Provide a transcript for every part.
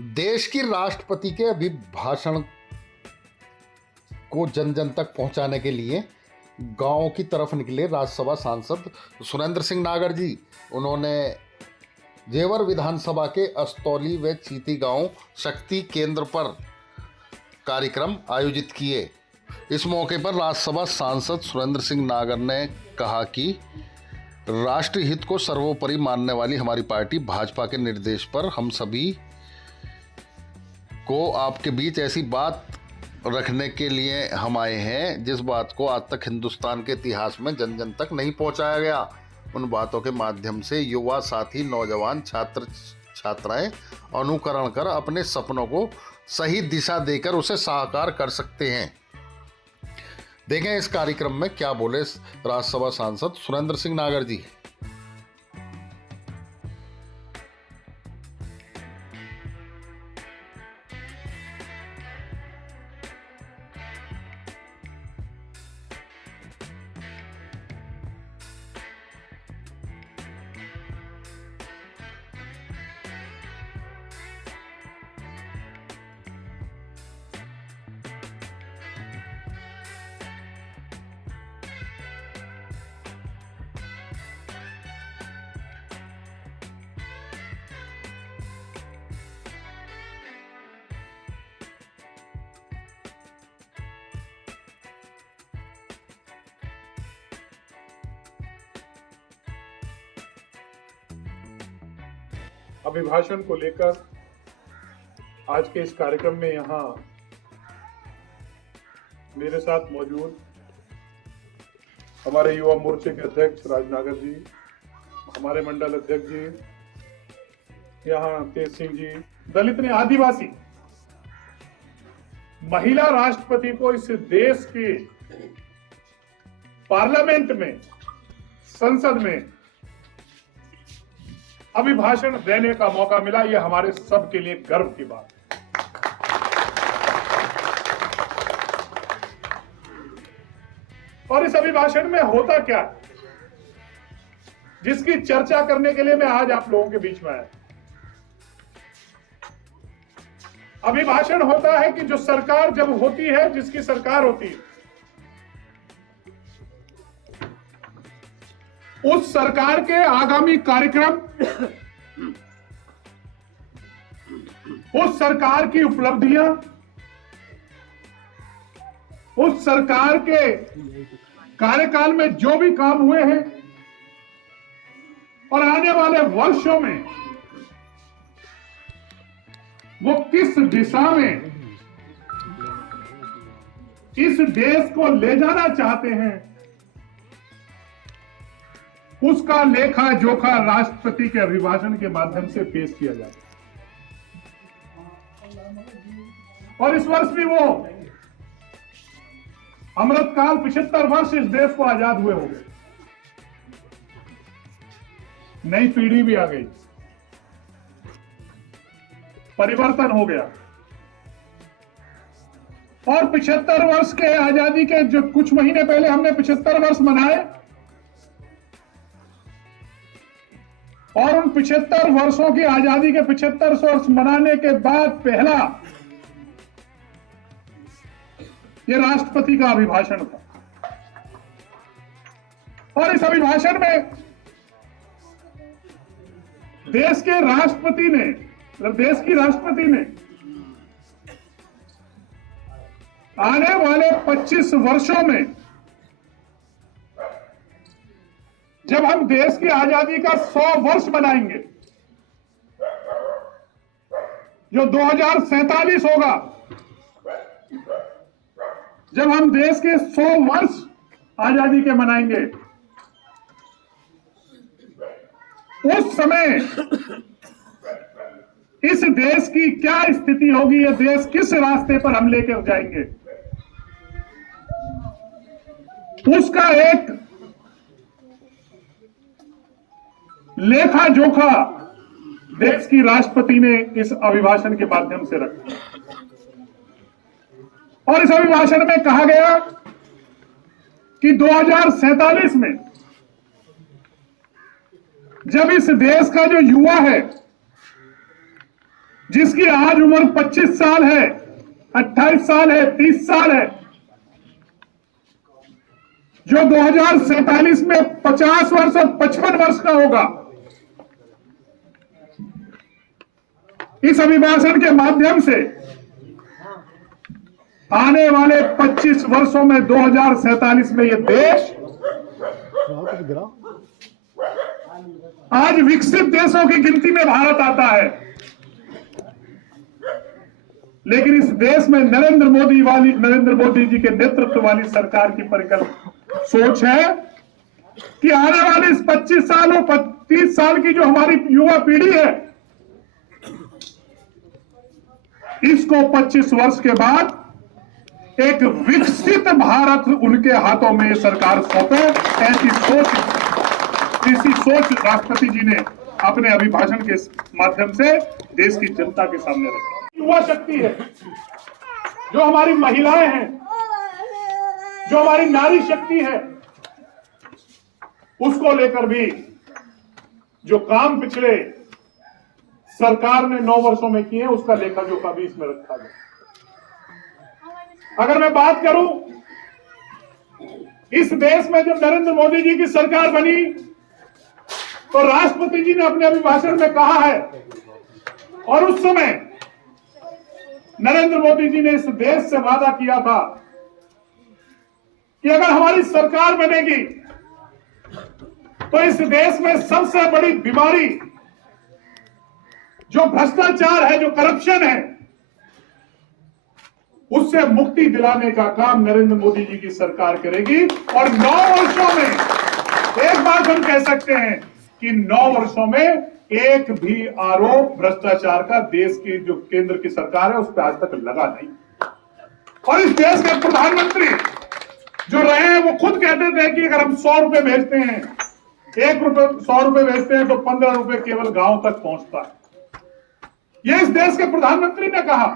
देश की राष्ट्रपति के अभिभाषण को जन जन तक पहुंचाने के लिए गांव की तरफ निकले राज्यसभा सांसद सुरेंद्र सिंह नागर जी। उन्होंने जेवर विधानसभा के अस्तौली व चीती गांव शक्ति केंद्र पर कार्यक्रम आयोजित किए। इस मौके पर राज्यसभा सांसद सुरेंद्र सिंह नागर ने कहा कि राष्ट्रीय हित को सर्वोपरि मानने वाली हमारी पार्टी भाजपा के निर्देश पर हम सभी को आपके बीच ऐसी बात रखने के लिए हम आए हैं जिस बात को आज तक हिंदुस्तान के इतिहास में जन जन तक नहीं पहुंचाया गया। उन बातों के माध्यम से युवा साथी, नौजवान, छात्र छात्राएं अनुकरण कर अपने सपनों को सही दिशा देकर उसे साकार कर सकते हैं। देखें इस कार्यक्रम में क्या बोले राज्यसभा सांसद सुरेंद्र सिंह नागर जी। अभिभाषण को लेकर आज के इस कार्यक्रम में यहाँ मेरे साथ मौजूद हमारे युवा मोर्चे के अध्यक्ष राजनागर जी, हमारे मंडल अध्यक्ष जी, यहाँ तेज सिंह जी, दलित ने आदिवासी महिला राष्ट्रपति को इस देश के पार्लियामेंट में, संसद में अभिभाषण देने का मौका मिला। यह हमारे सब के लिए गर्व की बात है। और इस अभिभाषण में होता क्या है, जिसकी चर्चा करने के लिए मैं आज आप लोगों के बीच में आया। अभिभाषण होता है कि जो सरकार जब होती है, जिसकी सरकार होती है, उस सरकार के आगामी कार्यक्रम, उस सरकार की उपलब्धियां, उस सरकार के कार्यकाल में जो भी काम हुए हैं और आने वाले वर्षों में वो किस दिशा में इस देश को ले जाना चाहते हैं, उसका लेखा जोखा राष्ट्रपति के अभिभाषण के माध्यम से पेश किया जाता है। और इस वर्ष भी वो अमृतकाल 75 वर्ष इस देश को आजाद हुए हो गए। नई पीढ़ी भी आ गई, परिवर्तन हो गया। और 75 वर्ष के आजादी के जो कुछ महीने पहले हमने 75 वर्ष मनाए, और उन 75 वर्षों की आजादी के 75 वर्ष मनाने के बाद पहला ये राष्ट्रपति का अभिभाषण था। और इस अभिभाषण में देश की राष्ट्रपति ने आने वाले 25 वर्षों में, जब हम देश की आजादी का 100 वर्ष मनाएंगे, जो 2047 होगा, जब हम देश के 100 वर्ष आजादी के मनाएंगे, उस समय इस देश की क्या स्थिति होगी, यह देश किस रास्ते पर हम लेकर जाएंगे, उसका एक लेखा जोखा देश की राष्ट्रपति ने इस अभिभाषण के माध्यम से रखा। और इस अभिभाषण में कहा गया कि 2047 में जब इस देश का जो युवा है जिसकी आज उम्र 25 साल है, 28 साल है, 30 साल है, जो 2047 में 50 वर्ष और 55 वर्ष का होगा, इस अभिभाषण के माध्यम से आने वाले 25 वर्षों में 2047 में यह देश आज विकसित देशों की गिनती में भारत आता है। लेकिन इस देश में नरेंद्र मोदी जी के नेतृत्व वाली सरकार की परिकल्पना सोच है कि आने वाले इस 25 साल और 30 साल की जो हमारी युवा पीढ़ी है, इसको 25 वर्ष के बाद एक विकसित भारत उनके हाथों में सरकार सौंपे। ऐसी सोच राष्ट्रपति जी ने अपने अभिभाषण के माध्यम से देश की जनता के सामने रखी। युवा शक्ति है, जो हमारी महिलाएं हैं, जो हमारी नारी शक्ति है, उसको लेकर भी जो काम पिछले सरकार ने 9 वर्षों में किए, उसका लेखा जोखा भी इसमें रखा गया। अगर मैं बात करूं, इस देश में जब नरेंद्र मोदी जी की सरकार बनी तो राष्ट्रपति जी ने अपने अभिभाषण में कहा है, और उस समय नरेंद्र मोदी जी ने इस देश से वादा किया था कि अगर हमारी सरकार बनेगी तो इस देश में सबसे बड़ी बीमारी जो भ्रष्टाचार है, जो करप्शन है, उससे मुक्ति दिलाने का काम नरेंद्र मोदी जी की सरकार करेगी। और 9 वर्षों में एक बात हम कह सकते हैं कि 9 वर्षों में एक भी आरोप भ्रष्टाचार का देश की जो केंद्र की सरकार है उस पर आज तक लगा नहीं। और इस देश के प्रधानमंत्री जो रहे हैं वो खुद कहते थे कि अगर हम 100 रुपए भेजते हैं, 100 रुपए भेजते हैं तो 15 रुपए केवल गांव तक पहुंचता है। यह इस देश के प्रधानमंत्री ने कहा।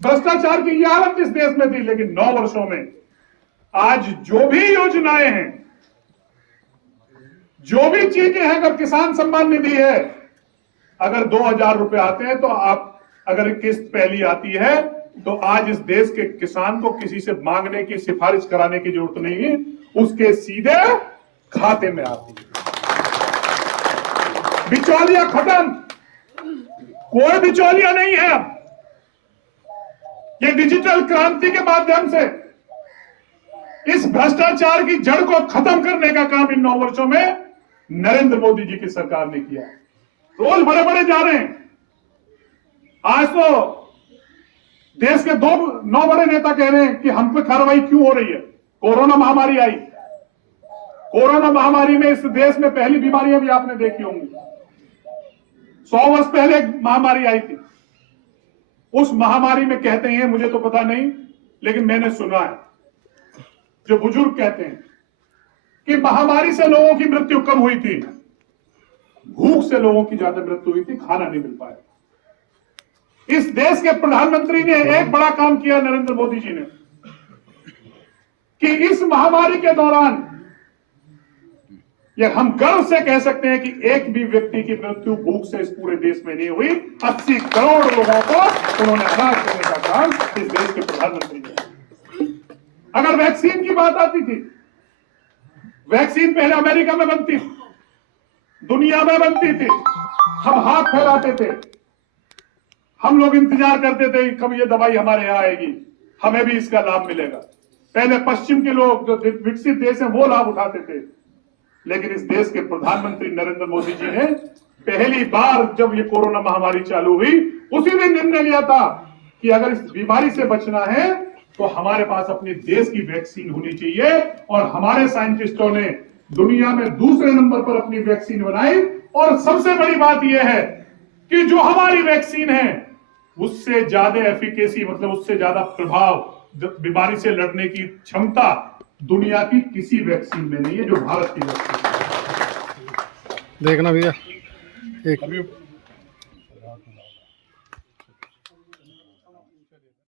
भ्रष्टाचार की यह हालत इस देश में थी, लेकिन 9 वर्षों में आज जो भी योजनाएं हैं, जो भी चीजें हैं, अगर किसान सम्मान निधि है, अगर 2000 रुपए आते हैं तो आप अगर किस्त पहली आती है तो आज इस देश के किसान को किसी से मांगने की, सिफारिश कराने की जरूरत नहीं है, उसके सीधे खाते में आती है। बिचौलिया खत्म, कोई बिचौलिया नहीं है। ये डिजिटल क्रांति के माध्यम से इस भ्रष्टाचार की जड़ को खत्म करने का काम इन 9 वर्षों में नरेंद्र मोदी जी की सरकार ने किया। रोल बड़े बड़े जा रहे हैं। आज तो देश के 9 बड़े नेता कह रहे हैं कि हम पे कार्रवाई क्यों हो रही है। कोरोना महामारी आई, कोरोना महामारी में इस देश में पहली बीमारियां भी आपने देखी होंगी। 100 वर्ष पहले एक महामारी आई थी। उस महामारी में कहते हैं, मुझे तो पता नहीं, लेकिन मैंने सुना है, जो बुजुर्ग कहते हैं कि महामारी से लोगों की मृत्यु कम हुई थी, भूख से लोगों की ज्यादा मृत्यु हुई थी, खाना नहीं मिल पाया। इस देश के प्रधानमंत्री ने एक बड़ा काम किया, नरेंद्र मोदी जी ने, कि इस महामारी के दौरान यह हम गर्व से कह सकते हैं कि एक भी व्यक्ति की मृत्यु भूख से इस पूरे देश में नहीं हुई। 80 करोड़ लोगों को उन्होंने अनाज देने का काम इस देश के प्रधानमंत्री ने। अगर वैक्सीन की बात आती थी, वैक्सीन पहले अमेरिका में बनती थी, दुनिया में बनती थी, हम हाथ फैलाते थे, हम लोग इंतजार करते थे कब ये दवाई हमारे यहां आएगी, हमें भी इसका लाभ मिलेगा। पहले पश्चिम के लोग जो विकसित देश हैं वो लाभ उठाते थे, लेकिन इस देश के प्रधानमंत्री नरेंद्र मोदी जी ने पहली बार जब ये कोरोना महामारी चालू हुई, उसी दिन निर्णय लिया था कि अगर इस बीमारी से बचना है तो हमारे पास अपने देश की वैक्सीन होनी चाहिए। और हमारे साइंटिस्टों ने दुनिया में दूसरे नंबर पर अपनी वैक्सीन बनाई। और सबसे बड़ी बात यह है कि जो हमारी वैक्सीन है उससे ज्यादा एफिकेसी, मतलब उससे ज्यादा प्रभाव, बीमारी से लड़ने की क्षमता दुनिया की किसी वैक्सीन में नहीं है जो भारत की वैक्सीन है। देखना भैया एक अभी